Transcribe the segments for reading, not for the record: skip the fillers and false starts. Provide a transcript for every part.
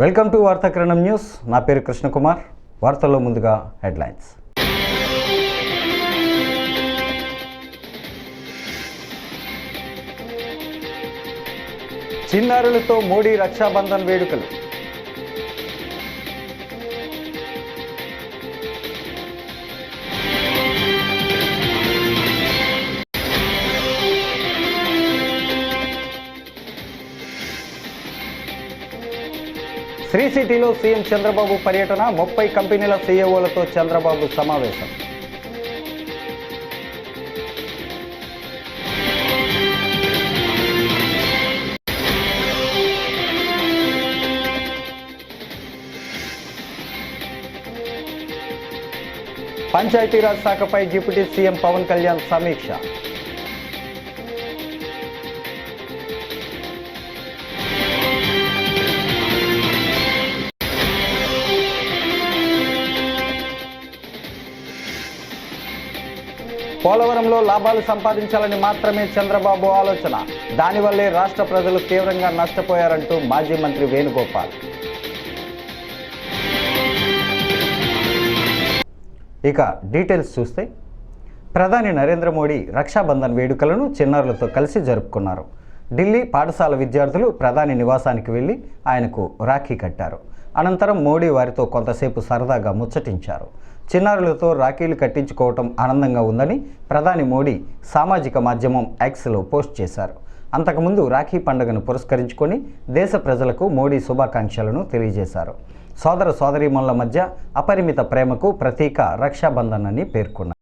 Welcome to వార్తాకిరణం news. నా పేరు కృష్ణకుమార్. వార్తల్లో ముందుగా హెడ్లైన్స్. చిన్నారులతో మోడీ రక్షాబంధన్ వేడుకలు. శ్రీ సిటీలో సీఎం చంద్రబాబు పర్యటన, 30 కంపెనీల సీఈఓలతో చంద్రబాబు సమావేశం. పంచాయతీరాజ్ శాఖపై డిప్యూటీ సీఎం పవన్ కళ్యాణ్ సమీక్ష. పోలవరంలో లాభాలు సంపాదించాలని మాత్రమే చంద్రబాబు ఆలోచన, దానివల్లే రాష్ట్ర ప్రజలు తీవ్రంగా నష్టపోయారంటూ మాజీ మంత్రి వేణుగోపాల్. ఇక డీటెయిల్స్ చూస్తే, ప్రధాని నరేంద్ర మోడీ రక్షాబంధన్ వేడుకలను చిన్నారులతో కలిసి జరుపుకున్నారు. ఢిల్లీ పాఠశాల విద్యార్థులు ప్రధాని నివాసానికి వెళ్లి ఆయనకు రాఖీ కట్టారు. అనంతరం మోడీ వారితో కొంతసేపు సరదాగా ముచ్చటించారు. చిన్నారులతో రాఖీలు కట్టించుకోవటం ఆనందంగా ఉందని ప్రధాని మోడీ సామాజిక మాధ్యమం ఎక్స్లో పోస్ట్ చేశారు. అంతకుముందు రాఖీ పండుగను పురస్కరించుకొని దేశ ప్రజలకు మోడీ శుభాకాంక్షలను తెలియజేశారు. సోదర సోదరీమణుల మధ్య అపరిమిత ప్రేమకు ప్రతీక రక్షాబంధన్ అని పేర్కొన్నారు.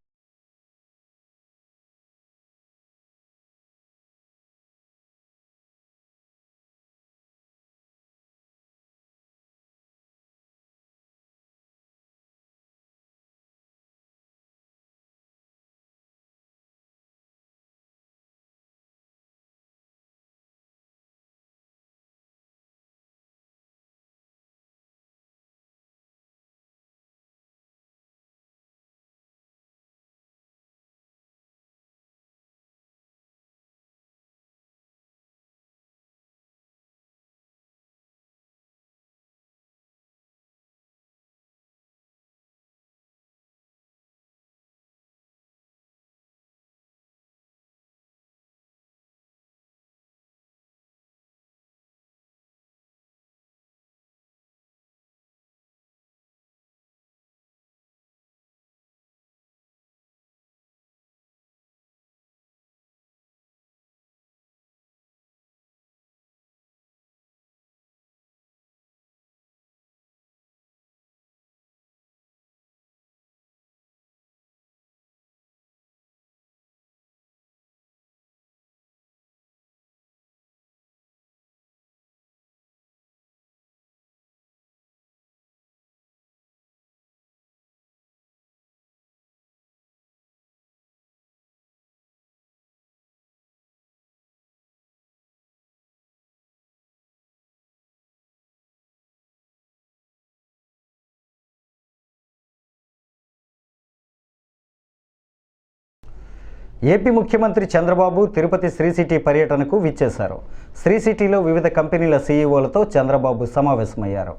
ఏపీ ముఖ్యమంత్రి చంద్రబాబు తిరుపతి శ్రీ సిటీ పర్యటనకు విచ్చేశారు. శ్రీ సిటీలో వివిధ కంపెనీల సీఈఓలతో చంద్రబాబు సమావేశమయ్యారు.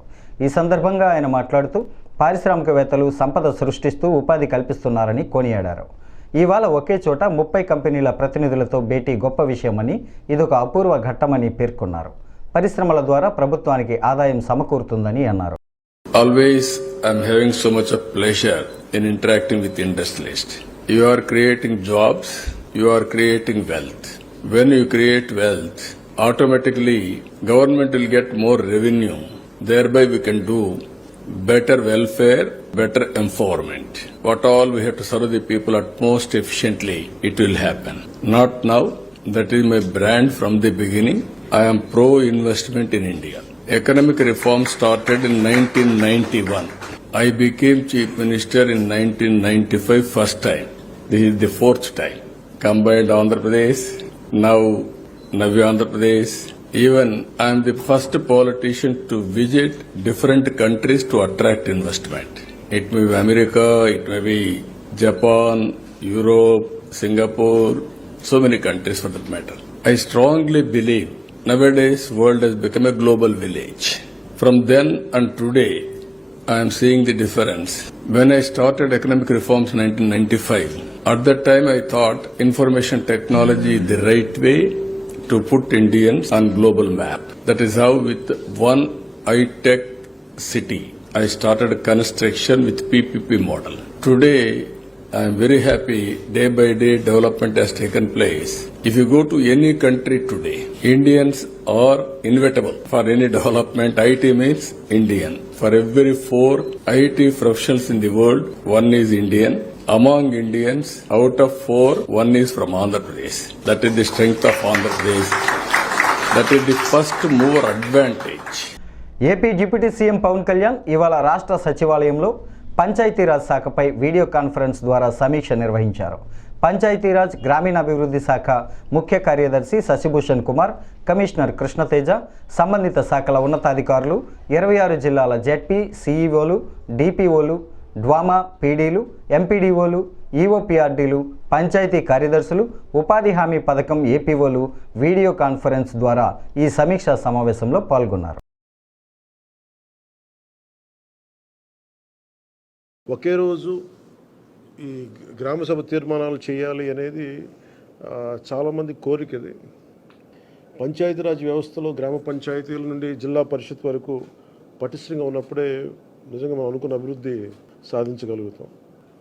ఈ సందర్భంగా ఆయన మాట్లాడుతూ పారిశ్రామికవేత్తలు సంపద సృష్టిస్తూ ఉపాధి కల్పిస్తున్నారని కొనియాడారు. ఇవాళ ఒకే చోట 30 కంపెనీల ప్రతినిధులతో భేటీ గొప్ప విషయమని, ఇదొక అపూర్వ ఘట్టమని పేర్కొన్నారు. పరిశ్రమల ద్వారా ప్రభుత్వానికి ఆదాయం సమకూరుతుందని అన్నారు. Always I'm having so much of pleasure in interacting with industrialists. You are creating jobs, you are creating wealth. When you create wealth, automatically government will get more revenue. Thereby we can do better welfare, better empowerment. What all we have to serve the people at most efficiently, it will happen. Not now, that is my brand from the beginning. I am pro-investment in India. Economic reform started in 1991. I became Chief Minister in 1995 first time. This is the 4th time. Combined Andhra Pradesh, now Navya Andhra Pradesh. Even I am the first politician to visit different countries to attract investment. It may be America, it may be Japan, Europe, Singapore, so many countries for that matter. I strongly believe nowadays world has become a global village. From then and today, I am seeing the difference. When I started economic reforms in 1995, at that time I thought information technology is the right way to put Indians on global map. That is how with one high-tech city, I started construction with PPP model. Today, I am very happy day by day development has taken place. If you go to any country today, Indians are inevitable for any development. IT means Indian. For every 4 IT professionals in the world, one is Indian. Among Indians, out of 4, one is from Andhra Pradesh. That is the strength of Andhra Pradesh. That is the first mover advantage. AP deputy CM Pawan Kalyan ఇవాళ రాష్ట్ర సచివాలయంలో Panchayati Raj శాఖపై video conference ద్వారా సమీక్ష నిర్వహించారు. పంచాయతీరాజ్ గ్రామీణాభివృద్ధి శాఖ ముఖ్య కార్యదర్శి శశిభూషణ్ కుమార్, కమిషనర్ కృష్ణతేజ, సంబంధిత శాఖల ఉన్నతాధికారులు, 26 జిల్లాల జెడ్పీ, సిఈఓలు, డిపిఓలు, డ్వామా పీడీలు, ఎంపీడీఓలు, ఈఓపీఆర్డీలు, పంచాయతీ కార్యదర్శులు, ఉపాధి హామీ పథకం ఏపీఓలు వీడియో కాన్ఫరెన్స్ ద్వారా ఈ సమీక్షా సమావేశంలో పాల్గొన్నారు. ఒకే రోజు ఈ గ్రామసభ తీర్మానాలు చేయాలి అనేది చాలామంది కోరికది. పంచాయతీరాజ్ వ్యవస్థలో గ్రామ పంచాయతీల నుండి జిల్లా పరిషత్ వరకు పటిష్టంగా ఉన్నప్పుడే నిజంగా మనం అనుకున్న అభివృద్ధి సాధించగలుగుతాం.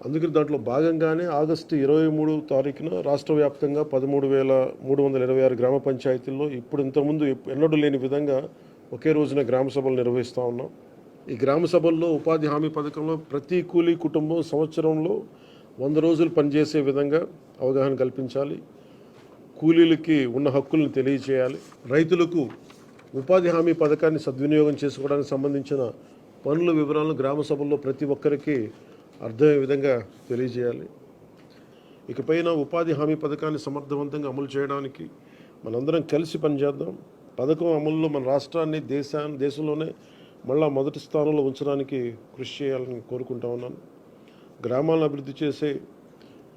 అందుకని దాంట్లో భాగంగానే ఆగస్టు 23 తారీఖున రాష్ట్ర వ్యాప్తంగా 13,326 గ్రామ పంచాయతీల్లో ఇప్పుడు ఇంతకుముందు ఎన్నడూ లేని విధంగా ఒకే రోజున గ్రామ సభలు నిర్వహిస్తూ ఉన్నాం. ఈ గ్రామ సభల్లో ఉపాధి హామీ పథకంలో ప్రతి కూలీ కుటుంబం సంవత్సరంలో 100 రోజులు పనిచేసే విధంగా అవగాహన కల్పించాలి. కూలీలకి ఉన్న హక్కులను తెలియచేయాలి. రైతులకు ఉపాధి హామీ పథకాన్ని సద్వినియోగం చేసుకోవడానికి సంబంధించిన పనుల వివరాలను గ్రామ సభల్లో ప్రతి ఒక్కరికి అర్థమయ్యే విధంగా తెలియజేయాలి. ఇకపైన ఉపాధి హామీ పథకాన్ని సమర్థవంతంగా అమలు చేయడానికి మనందరం కలిసి పనిచేద్దాం. పథకం అమలులో మన రాష్ట్రాన్ని దేశంలోనే మళ్ళా మొదటి స్థానంలో ఉంచడానికి కృషి చేయాలని కోరుకుంటా ఉన్నాను. గ్రామాలను అభివృద్ధి చేసే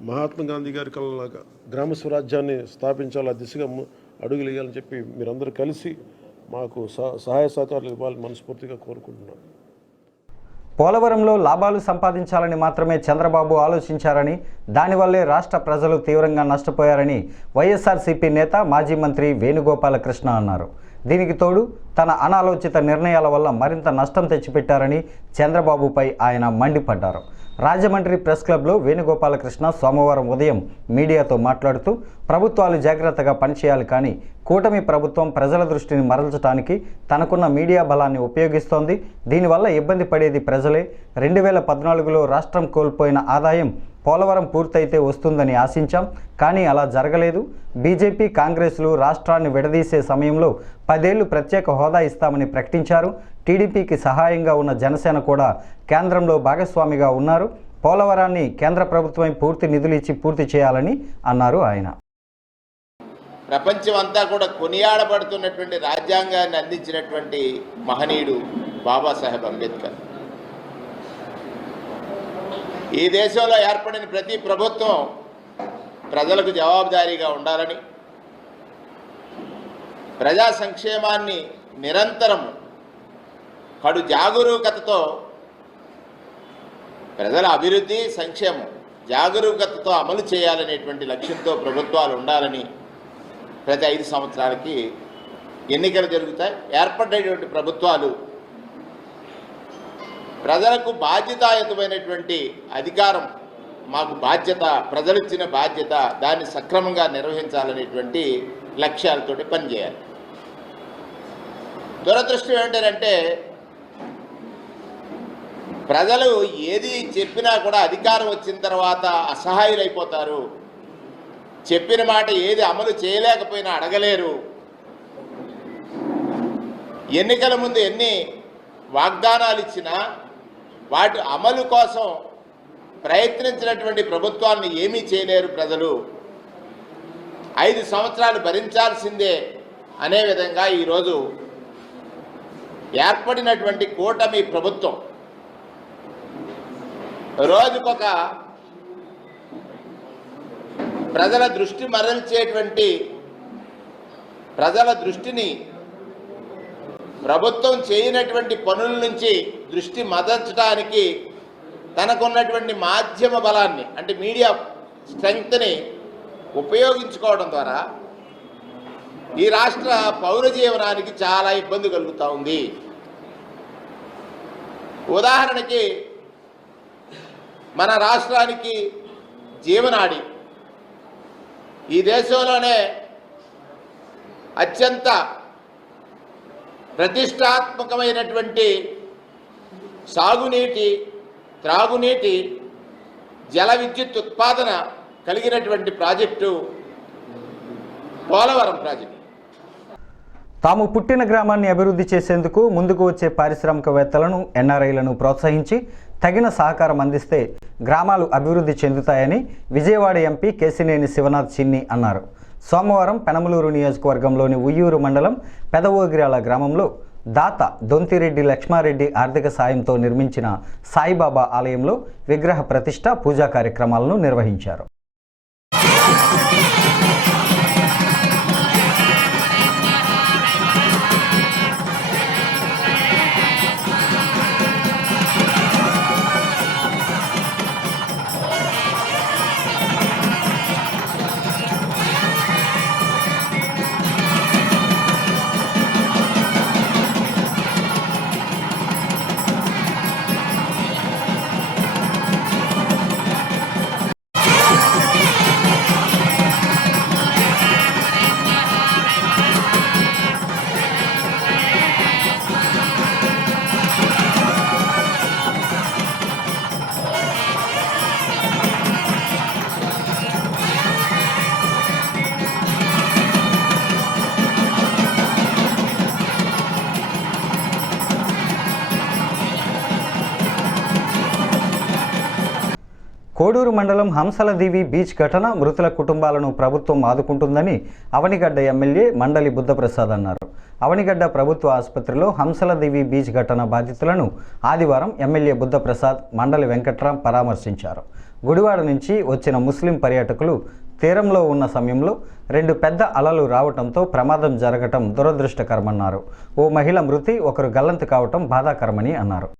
మహాత్మా గాంధీ గారి కళలాగా గ్రామ స్వరాజ్యాన్ని స్థాపించాలి, ఆ దిశగా అడుగులు వేయాలని చెప్పి మీరందరూ కలిసి మాకు సహాయ సహకారాలు ఇవ్వాలని మనస్ఫూర్తిగా కోరుకుంటున్నాను. పోలవరంలో లాభాలు సంపాదించాలని మాత్రమే చంద్రబాబు ఆలోచించారని, దానివల్లే రాష్ట్ర ప్రజలు తీవ్రంగా నష్టపోయారని వైఎస్ఆర్సీపీ నేత మాజీ మంత్రి వేణుగోపాలకృష్ణ అన్నారు. దీనికి తోడు తన అనాలోచిత నిర్ణయాల వల్ల మరింత నష్టం తెచ్చిపెట్టారని చంద్రబాబుపై ఆయన మండిపడ్డారు. రాజమండ్రి ప్రెస్ క్లబ్లో వేణుగోపాలకృష్ణ సోమవారం ఉదయం మీడియాతో మాట్లాడుతూ ప్రభుత్వాలు జాగ్రత్తగా పనిచేయాలి, కానీ కూటమి ప్రభుత్వం ప్రజల దృష్టిని మరల్చడానికి తనకున్న మీడియా బలాన్ని ఉపయోగిస్తోంది. దీనివల్ల ఇబ్బంది పడేది ప్రజలే. 2014లో రాష్ట్రం కోల్పోయిన ఆదాయం పోలవరం పూర్తయితే వస్తుందని ఆశించాం, కానీ అలా జరగలేదు. బీజేపీ, కాంగ్రెస్లు రాష్ట్రాన్ని విడదీసే సమయంలో 10 ఏళ్లు ప్రత్యేక హోదా ఇస్తామని ప్రకటించారు. టీడీపీకి సహాయంగా ఉన్న జనసేన కూడా కేంద్రంలో భాగస్వామిగా ఉన్నారు. పోలవరాన్ని కేంద్ర ప్రభుత్వం పూర్తి నిధులు ఇచ్చి పూర్తి చేయాలని అన్నారు ఆయన. ప్రపంచం అంతా కూడా కొనియాడబడుతున్నటువంటి రాజ్యాంగాన్ని అందించినటువంటి మహనీయుడు బాబాసాహెబ్ అంబేద్కర్. ఈ దేశంలో ఏర్పడిన ప్రతి ప్రభుత్వం ప్రజలకు జవాబుదారీగా ఉండాలని, ప్రజా సంక్షేమాన్ని నిరంతరం కడు జాగరూకతతో, ప్రజల అభివృద్ధి సంక్షేమం జాగరూకతతో అమలు చేయాలనేటువంటి లక్ష్యంతో ప్రభుత్వాలు ఉండాలని ప్రతి 5 సంవత్సరాలకి ఎన్నికలు జరుగుతాయి. ఏర్పడేటువంటి ప్రభుత్వాలు ప్రజలకు బాధ్యతాయుతమైనటువంటి అధికారం, మాకు బాధ్యత, ప్రజలిచ్చిన బాధ్యత, దాన్ని సక్రమంగా నిర్వహించాలనేటువంటి లక్ష్యాలతోటి పనిచేయాలి. దురదృష్టం ఏంటంటే ప్రజలు ఏది చెప్పినా కూడా అధికారం వచ్చిన తర్వాత అసహాయులైపోతారు. చెప్పిన మాట ఏది అమలు చేయలేకపోయినా అడగలేరు. ఎన్నికల ముందు ఎన్ని వాగ్దానాలు ఇచ్చినా వాటి అమలు కోసం ప్రయత్నించినటువంటి ప్రభుత్వాన్ని ఏమీ చేయలేరు. ప్రజలు 5 సంవత్సరాలు భరించాల్సిందే అనే విధంగా ఈరోజు ఏర్పడినటువంటి కూటమి ప్రభుత్వం రోజుకొక ప్రజల దృష్టి మరల్చేటువంటి, ప్రజల దృష్టిని ప్రభుత్వం చేయనటువంటి పనుల నుంచి దృష్టి మదర్చడానికి తనకున్నటువంటి మాధ్యమ బలాన్ని అంటే మీడియా స్ట్రెంగ్త్ని ఉపయోగించుకోవడం ద్వారా ఈ రాష్ట్ర పౌర జీవనానికి చాలా ఇబ్బంది కలుగుతూ ఉంది. ఉదాహరణకి మన రాష్ట్రానికి జీవనాడి ఈ దేశంలోనే అత్యంత ప్రతిష్టాత్మకమైనటువంటి సాగునీటి, త్రాగునీటి, జల విద్యుత్ ఉత్పాదన కలిగినటువంటి ప్రాజెక్టు పోలవరం ప్రాజెక్టు. తాము పుట్టిన గ్రామాన్ని అభివృద్ధి చేసేందుకు ముందుకు వచ్చే పారిశ్రామికవేత్తలను, ఎన్ఆర్ఐలను ప్రోత్సహించి తగిన సహకారం అందిస్తే గ్రామాలు అభివృద్ధి చెందుతాయని విజయవాడ ఎంపీ కేశినేని శివనాథ్ చిన్ని అన్నారు. సోమవారం పెనమలూరు నియోజకవర్గంలోని ఉయ్యూరు మండలం పెదవోగిరాల గ్రామంలో దాత దొంతిరెడ్డి లక్ష్మారెడ్డి ఆర్థిక సాయంతో నిర్మించిన సాయిబాబా ఆలయంలో విగ్రహ ప్రతిష్ఠ, పూజా కార్యక్రమాలను నిర్వహించారు. కోడూరు మండలం హంసలదీవి బీచ్ ఘటన మృతుల కుటుంబాలను ప్రభుత్వం ఆదుకుంటుందని అవనిగడ్డ ఎమ్మెల్యే మండలి బుద్ధప్రసాద్ అన్నారు. అవనిగడ్డ ప్రభుత్వ ఆసుపత్రిలో హంసలదీవి బీచ్ ఘటన బాధితులను ఆదివారం ఎమ్మెల్యే బుద్ధప్రసాద్, మండలి వెంకట్రాం పరామర్శించారు. గుడివాడ నుంచి వచ్చిన ముస్లిం పర్యాటకులు తీరంలో ఉన్న సమయంలో 2 పెద్ద అలలు రావడంతో ప్రమాదం జరగటం దురదృష్టకరమన్నారు. ఓ మహిళ మృతి, ఒకరు గల్లంతు కావటం బాధాకరమని అన్నారు.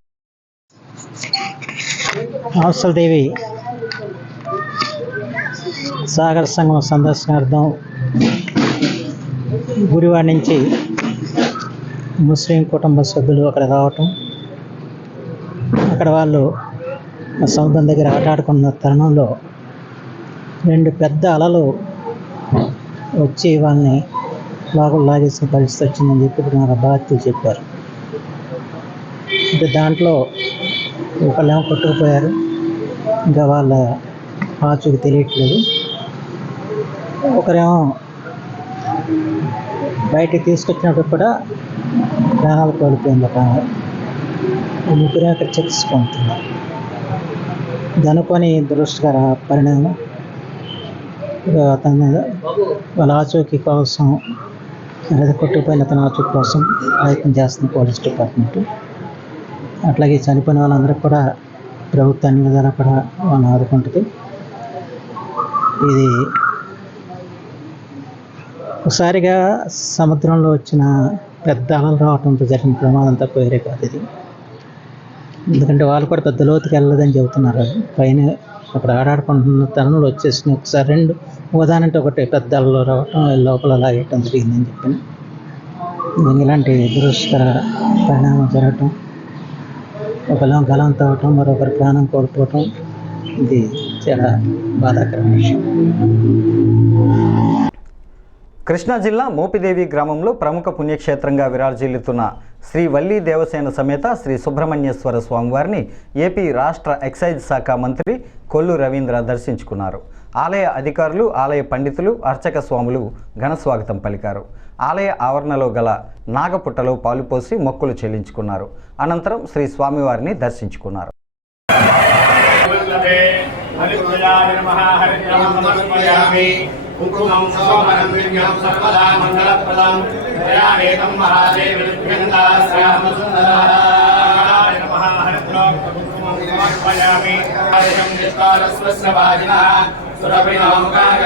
హంసలదేవి సాగర సంగమం సందర్శనార్థం గుడివాడ నుంచి ముస్లిం కుటుంబ సభ్యులు అక్కడ రావటం, అక్కడ వాళ్ళు సముద్రం దగ్గర ఆటాడుకున్న తరుణంలో 2 పెద్ద అలలు వచ్చి వాళ్ళని లోపల లాగేసిన పరిస్థితి వచ్చిందని చెప్పి మన బాధితులు చెప్పారు. అంటే దాంట్లో ఒకళ్ళేమో కొట్టుకుపోయారు, ఇంకా వాళ్ళ ఆచూకి తెలియట్లేదు. ఒకరేమో బయటికి తీసుకొచ్చినప్పుడు కూడా ప్రాణాలు కోల్పోయింది. ఒక ముగ్గురు అక్కడ చికిత్స పొందుతున్నారు. దనుకొని దురదృష్టకర పరిణామం. అతని వాళ్ళ ఆచూకీ కోసం, లేదా కొట్టుకుపోయిన అతని ఆచూకీ కోసం ప్రయత్నం చేస్తుంది పోలీస్ డిపార్ట్మెంట్. అట్లాగే చనిపోయిన వాళ్ళందరికీ కూడా ప్రభుత్వం అన్ని విధాలా కూడా వాళ్ళని ఆదుకుంటుంది. ఇది ఒకసారిగా సముద్రంలో వచ్చిన పెద్ద అలలు రావడంతో జరిగిన ప్రమాదం తప్ప వేరే కాదు ఇది. ఎందుకంటే వాళ్ళు కూడా పెద్ద లోతుకి వెళ్ళదని చెబుతున్నారు. పైన అక్కడ ఆడాడుకుంటున్న తరుణంలో వచ్చేసిన ఒకసారి 2 ఉదాహరణంటే ఒకటి పెద్ద అలలు రావటం, లోపల లాగేయటం జరిగిందని చెప్పి ఇలాంటి దురదృష్టకర పరిణామం జరగటం, ఒకళ్ళ గలంతో అవటం, మరొకరి ప్రాణం కోల్పోవటం, ఇది చాలా బాధాకరమైన విషయం. కృష్ణా జిల్లా మోపిదేవి గ్రామంలో ప్రముఖ పుణ్యక్షేత్రంగా విరాజిల్లుతున్న శ్రీ వల్లీ దేవసేన సమేత శ్రీ సుబ్రహ్మణ్యేశ్వర స్వామివారిని ఏపీ రాష్ట్ర ఎక్సైజ్ శాఖ మంత్రి కొల్లు రవీంద్ర దర్శించుకున్నారు. ఆలయ అధికారులు, ఆలయ పండితులు, అర్చక స్వాములు ఘన స్వాగతం పలికారు. ఆలయ ఆవరణలో గల నాగపుట్టలో పాలుపోసి మొక్కులు చెల్లించుకున్నారు. అనంతరం శ్రీ స్వామివారిని దర్శించుకున్నారు. సురభినామకాయ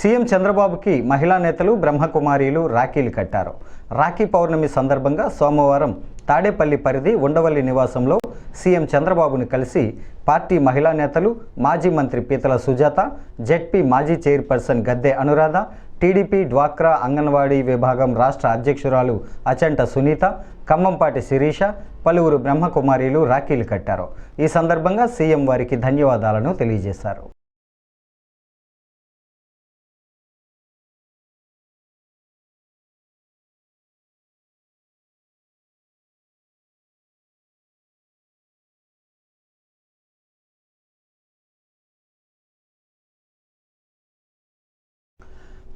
సీఎం చంద్రబాబుకి మహిళా నేతలు బ్రహ్మకుమారీలు రాఖీలు కట్టారు. రాఖీ పౌర్ణమి సందర్భంగా సోమవారం తాడేపల్లి పరిధి ఉండవల్లి నివాసంలో సీఎం చంద్రబాబును కలిసి పార్టీ మహిళా నేతలు, మాజీ మంత్రి పీతల సుజాత, జెడ్పీ మాజీ చైర్పర్సన్ గద్దె అనురాధ, టీడీపీ డ్వాక్రా అంగన్వాడీ విభాగం రాష్ట్ర అధ్యక్షురాలు అచంట సునీత, ఖమ్మంపాటి శిరీష, పలువురు బ్రహ్మకుమారీలు రాఖీలు కట్టారు. ఈ సందర్భంగా సీఎం వారికి ధన్యవాదాలను తెలియజేశారు.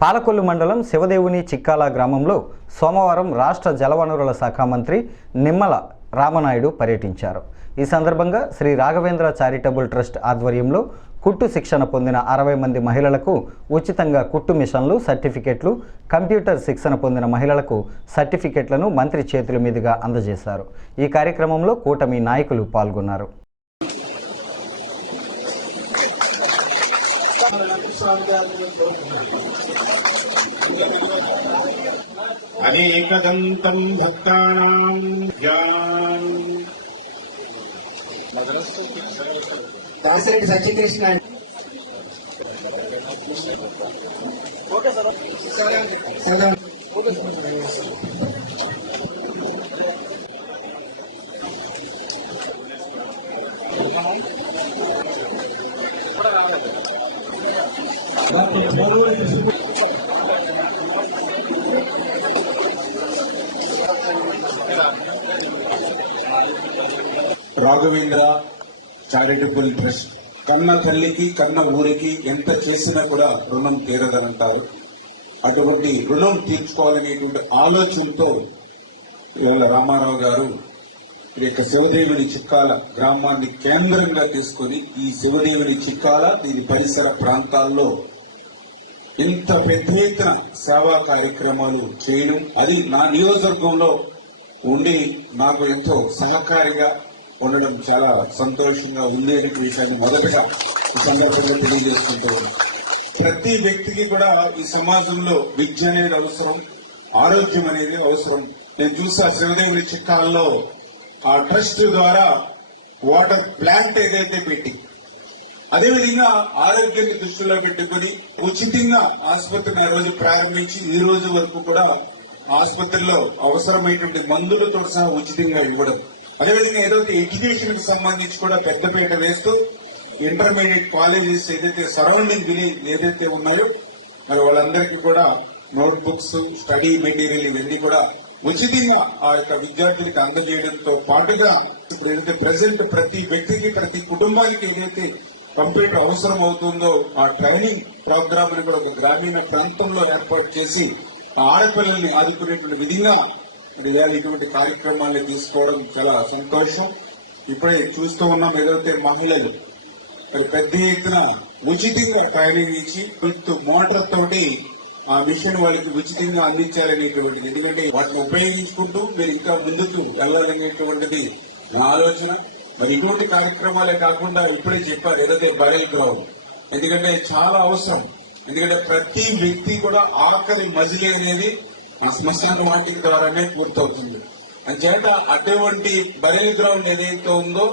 పాలకొల్లు మండలం శివదేవుని చిక్కాల గ్రామంలో సోమవారం రాష్ట్ర జలవనరుల శాఖ మంత్రి నిమ్మల రామనాయుడు పర్యటించారు. ఈ సందర్భంగా శ్రీ రాఘవేంద్ర చారిటబుల్ ట్రస్ట్ ఆధ్వర్యంలో కుట్టు శిక్షణ పొందిన 60 మంది మహిళలకు ఉచితంగా కుట్టు మిషన్లు, సర్టిఫికెట్లు, కంప్యూటర్ శిక్షణ పొందిన మహిళలకు సర్టిఫికెట్లను మంత్రి చేతుల మీదుగా అందజేశారు. ఈ కార్యక్రమంలో కూటమి నాయకులు పాల్గొన్నారు. అనేకదంతం భక్తానాం జ్ఞానం దాసరి సత్యకృష్ణ రాఘవేంద్ర చారిటబుల్ ట్రస్ట్ కన్న తల్లికి కన్న ఊరికి ఎంత చేసినా కూడా రుణం తీరదనంటారు. అటువంటి రుణం తీర్చుకోవాలనేటువంటి ఆలోచనతో ఇవాళ రామారావు గారు ఈ యొక్క శివదేవుని చిక్కాల గ్రామాన్ని కేంద్రంగా తీసుకుని ఈ శివదేవుని చిక్కాల దీని పరిసర ప్రాంతాల్లో ఇంత పెద్ద ఎత్తున సేవా కార్యక్రమాలు చేయడం, అది నా నియోజకవర్గంలో ఉండి నాకు ఎంతో సహకారిగా ఉండడం చాలా సంతోషంగా ఉంది అనే విషయాన్ని మొదటగా ఈ సందర్భంగా తెలియజేసుకుంటూ ప్రతి వ్యక్తికి కూడా ఈ సమాజంలో విద్య అనేది అవసరం, ఆరోగ్యం అనేది అవసరం. నేను చూసా శివదేవుని చిక్కాల్లో ఆ ట్రస్ట్ ద్వారా వాటర్ ప్లాంట్ ఏదైతే పెట్టి, అదేవిధంగా ఆరోగ్యాన్ని దృష్టిలో పెట్టుకుని ఉచితంగా ఆసుపత్రిని ఆ రోజు ప్రారంభించి ఈ రోజు వరకు కూడా ఆసుపత్రిలో అవసరమైనటువంటి మందులతో సహా ఉచితంగా ఇవ్వడం, అదేవిధంగా ఏదైతే ఎడ్యుకేషన్ కి సంబంధించి కూడా పెద్దపీట వేస్తూ ఇంటర్మీడియట్ కాలేజెస్ ఏదైతే సరౌండింగ్ విలేజ్ ఏదైతే ఉన్నాయో మరి వాళ్ళందరికీ కూడా నోట్ బుక్స్, స్టడీ మెటీరియల్ ఇవన్నీ కూడా ఉచితంగా ఆ యొక్క విద్యార్థులకు అందజేయడంతో పాటుగా ఇప్పుడు ఏదైతే ప్రజెంట్ ప్రతి వ్యక్తికి ప్రతి కుటుంబానికి ఏదైతే కంప్యూటర్ అవసరం అవుతుందో ఆ ట్రైనింగ్ ప్రోగ్రామ్ ని కూడా ఒక గ్రామీణ ప్రాంతంలో ఏర్పాటు చేసి ఆడపిల్లల్ని ఆదుకునేటువంటి విధంగా ఇటువంటి కార్యక్రమాన్ని తీసుకోవడం చాలా సంతోషం. ఇప్పుడే చూస్తూ ఉన్నాం ఏదైతే మహిళలు మరి పెద్ద ఎత్తున ఉచితంగా ట్రైనింగ్ ఇచ్చి విత్ మోటార్ తోటి ఆ మిషన్ వాళ్ళకి ఉచితంగా అందించాలనేటువంటిది. ఎందుకంటే వాటిని ఉపయోగించుకుంటూ మీరు ఇంకా ముందుకు వెళ్ళాలనేటువంటిది నా ఆలోచన. మరి ఇటువంటి కార్యక్రమాలే కాకుండా ఇప్పుడే చెప్పారు ఏదైతే బయలు గ్రౌండ్, ఎందుకంటే చాలా అవసరం. ఎందుకంటే ప్రతి వ్యక్తి కూడా ఆఖరి మజిలీ అనేది ఆ శ్మశాన వాటిక ద్వారానే పూర్తవుతుంది. అంచేత అటువంటి బయలు గ్రౌండ్ ఏదైతే ఉందో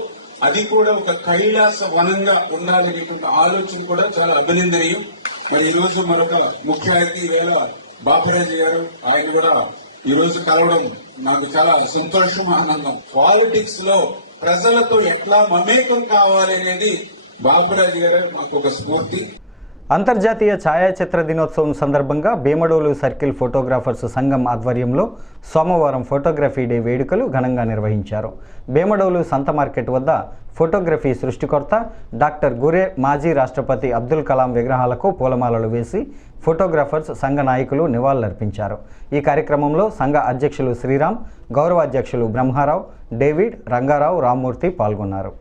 అది కూడా ఒక కైలాస వనంగా ఉండాలనేటువంటి ఆలోచన కూడా చాలా అభినందనీయం. మరి ఈ రోజు మరొక ముఖ్య అతిథి వేళ బాపరాజు గారు, ఆయన కూడా ఈ రోజు కలవడం నాకు చాలా సంతోషం, ఆనందం. పాలిటిక్స్ లో ప్రజలతో ఎట్లా మమేకం కావాలి అనేది బాపరాజు గారు మాకు ఒక స్ఫూర్తి. అంతర్జాతీయ ఛాయాచిత్ర దినోత్సవం సందర్భంగా భీమడోలు సర్కిల్ ఫోటోగ్రాఫర్స్ సంఘం ఆధ్వర్యంలో సోమవారం ఫోటోగ్రఫీ డే వేడుకలు ఘనంగా నిర్వహించారు. భీమడోలు సంత మార్కెట్ వద్ద ఫోటోగ్రఫీ సృష్టికర్త డాక్టర్ గురే మాజీ రాష్ట్రపతి అబ్దుల్ కలాం విగ్రహాలకు పూలమాలలు వేసి ఫోటోగ్రాఫర్స్ సంఘ నాయకులు నివాళులర్పించారు. ఈ కార్యక్రమంలో సంఘ అధ్యక్షులు శ్రీరామ్, గౌరవ అధ్యక్షులు బ్రహ్మారావు, డేవిడ్, రంగారావు, రామ్మూర్తి పాల్గొన్నారు.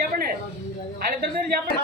చెప్పండి వాళ్ళిద్దరి పేరు చెప్పండి.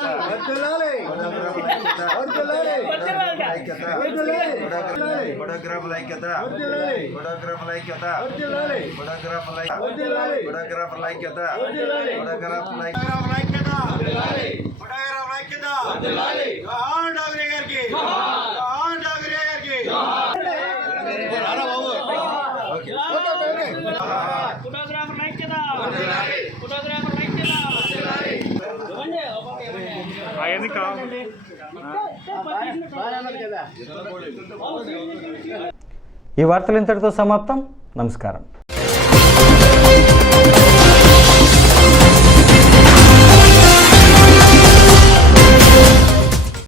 ఈ వార్తలు ఇంతటితో సమాప్తం. నమస్కారం.